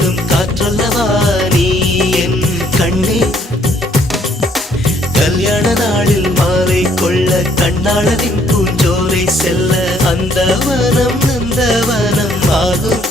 கொள்ளும் காற்றல்லவா நீ என் கண்ணே. கல்யாண நாளில் மாலை கொள்ள கண்ணாளரின் பூஞ்சோலை செல்ல அந்த வனம் நந்தவனம் ஆகும்.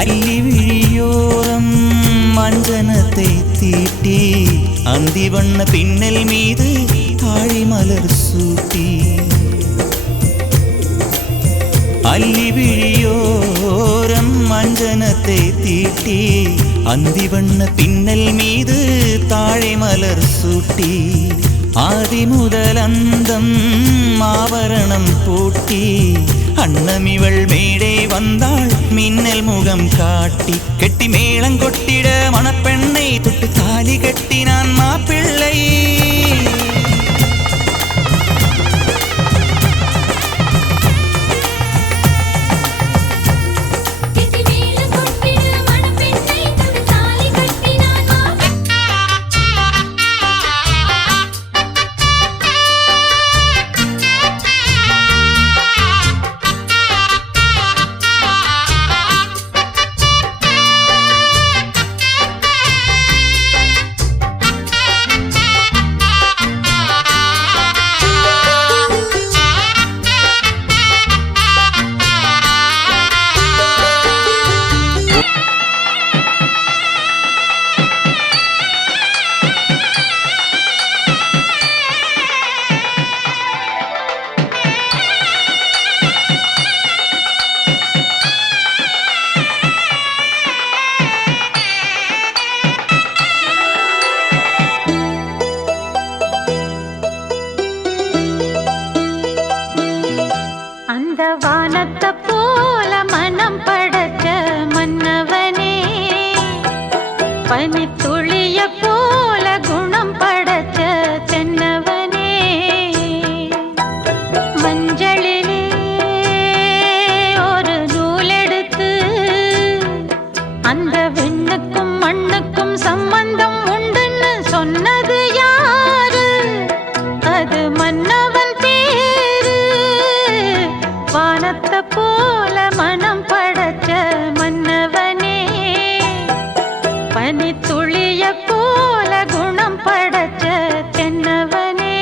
അല്ലിവിഴിയോരം മഞ്ജനത്തെ തീട്ടി അന്തിവണ്ണ പിന്നൽ മീത് താഴിമലർ സൂട്ടി. അല്ലിവിഴിയോരം മഞ്ജനത്തെ തീട്ടി അന്തിവണ്ണ പിന്നൽ മീത് താഴിമലർ സൂട്ടി. ആദിമുതലന്തം ആവരണം പൂട്ടി അണ്ണമിവൾ മേടേ വന്നാൾ മിന്നൽ മുഖം കാട്ടി. കെട്ടി മേളം കൊട്ടിട മണപ്പെണ്ണை തൊട്ട് താലി കെട്ടിനാൻ മാപ്പിള്ളை. வானத்தை போல மனம் படைச்ச மன்னவனே, பனித்துளிய போல குணம் படைச்ச தென்னவனே, மஞ்சளிலே ஒரு நூலெடுத்து அந்த விண்ணுக்கும் மண்ணுக்கும் சம்பந்தம் உண்டுன்னு சொன்னது யாரு? அது மன்னவன் பேரு. வானத்தை போல மனம் படைச்ச மன்னவனே, பனித்துளிய போல குணம் படைச்ச தென்னவனே.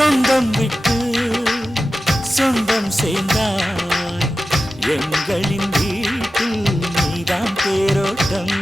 சொந்தம் விட்டு சொந்தம் சேர்ந்தாய் எங்களின் வீட்டில் நீதான் தேரோட்டம்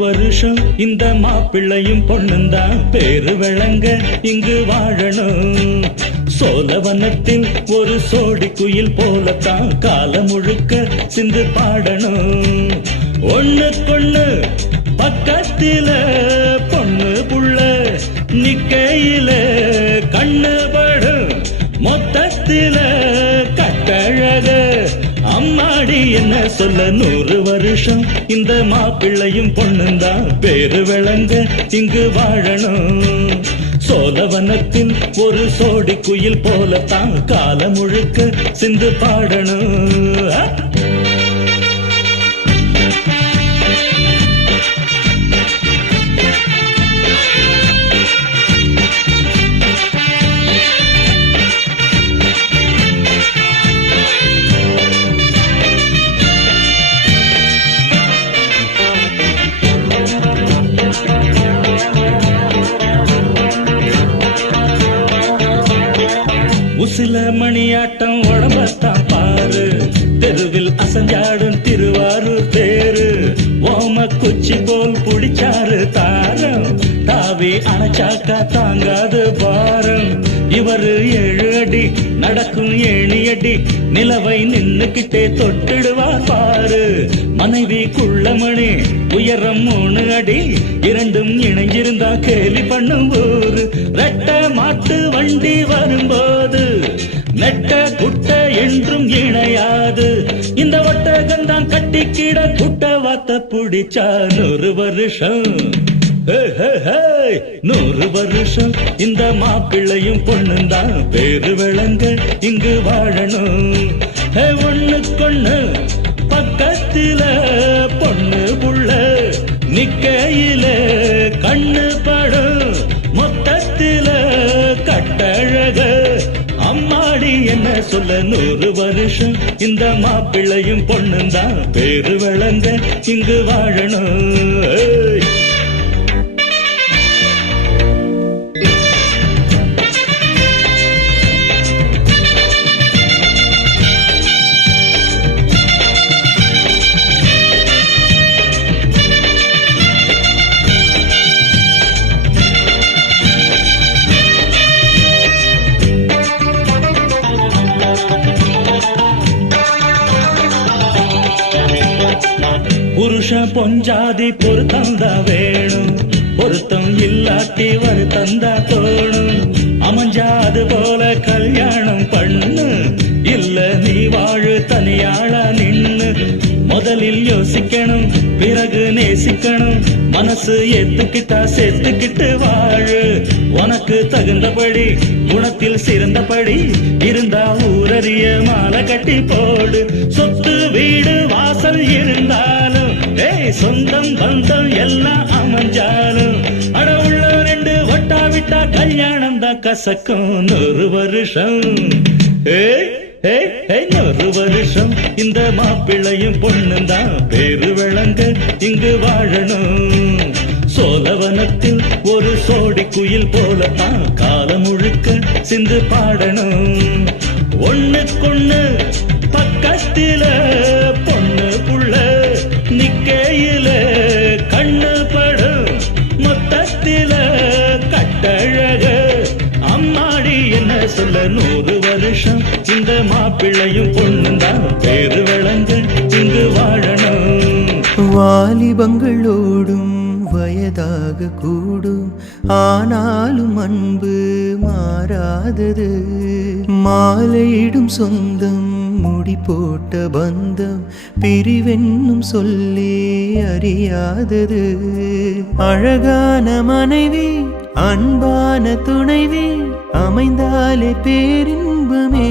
வருஷம் இந்த மாப்பிள்ளையும் பொண்ணுந்தான் பேரு விளங்க இங்கு வாழணும் சோழவனத்தில் ஒரு சோடி குயில் போலத்தான் காலம் முழுக்க சிந்து பாடணும் ஒண்ணுக்கொண்ணு பக்கத்தில பொண்ணு புள்ள நிக்கையில கண்ணு படும் மொத்தத்தில கட்டழக அம்மாடி என்ன சொல்ல 100 வருஷம் இந்த மாப்பிள்ளையும் பொண்ணுந்தான் பேரு விளங்க இங்கு வாழணும் சோழவனத்தில் ஒரு சோடி குயில் போலத்தான் காலம் முழுக்க சிந்து பாடணும் சில மணியாட்டம் உடம்பத்தான் பாரு தெருவில் அசஞ்சாடும் திருவாரூர் தேரு ஓம குச்சி போல் புடிச்சாரு தாரம் தாவி அணைச்சாக்கா தாங்காது பாரம் இவரு 7 அடி நடக்கும் 7 அடி நிலவை நின்னுக்கிட்டே தொட்டிடுவார் பாரு மனைவி குள்ளமணி உயரம் 3 அடி இரண்டும் இணைஞ்சிருந்தா கேலி பண்ணும் ஊரு ரெட்ட மாட்டு வண்டி வரும்போது நெட்ட குட்ட என்றும் இணையாது இந்த ஒட்டகந்தான் கட்டிக்கிட குட்ட வாத்த புடிச்சா 100 வருஷம் 100 வருஷம் இந்த மாப்பிள்ளையும் பொண்ணுந்தான் பேரு விளங்க இங்கு வாழணும் ஒண்ணுக்கொண்ணு பக்கத்தில பொண்ணு புள்ள நிக்கையில கண்ணு படும் மொத்தத்தில கட்டழக அம்மாடி என்ன சொல்ல 100 வருஷம் இந்த மாப்பிள்ளையும் பொண்ணுந்தான் பேரு விளங்க இங்கு வாழணும் புருஷ பொஞ்சாதி பொருத்தந்தா வேணும் பொருத்தம் இல்லாட்டி வருத்தந்தா தோணும் அமைஞ்சாது போல கல்யாணம் பண்ணு இல்ல தனியாளா நின்னு முதலில் யோசிக்கணும், பிறகு நேசிக்கணும். மனசு ஏத்துக்கிட்டா சேர்த்துக்கிட்டு வாழு. உனக்கு தகுந்தபடி குணத்தில் சிறந்தபடி இருந்தா ஊரறிய மாலை கட்டி போடு. சொத்து வீடு வாசல் இருந்தாலும் சொந்தம் பந்தம் எல்லாம் அமைஞ்சாலும் அட உள்ள ரெண்டு ஒட்டா விட்டா கல்யாணம் தான் கசக்கும். 100 வருஷம் 100 வருஷம் இந்த மாப்பிள்ளையும் பொண்ணும் தான் பேரு விளங்க இங்கு வாழணும். சோழவனத்தில் ஒரு சோடி குயில் போலத்தான் காலம் முழுக்க சிந்து பாடணும். ஒண்ணுக்கொண்ணு பக்கத்தில பொண்ணு புள்ள நிக்கையில கண்ணு படும். மொத்தத்தில கட்டழக அம்மாடி என்ன சொல்ல. 100 வருஷம் இந்த மாப்பிள்ளையும் பொண்ணும் தான் பேரு விளங்க இங்கு வாழணும். வாலிபங்களோடும் வயதாக கூடும், ஆனாலும் அன்பு மாறாதது. மாலையிடும் சொந்தம் முடி போட்ட பந்தம் பிரிவென்னும் சொல்லே அறியாதது. அழகான மனைவி அன்பான துணைவி அமைந்தாலே பேரின்பமே.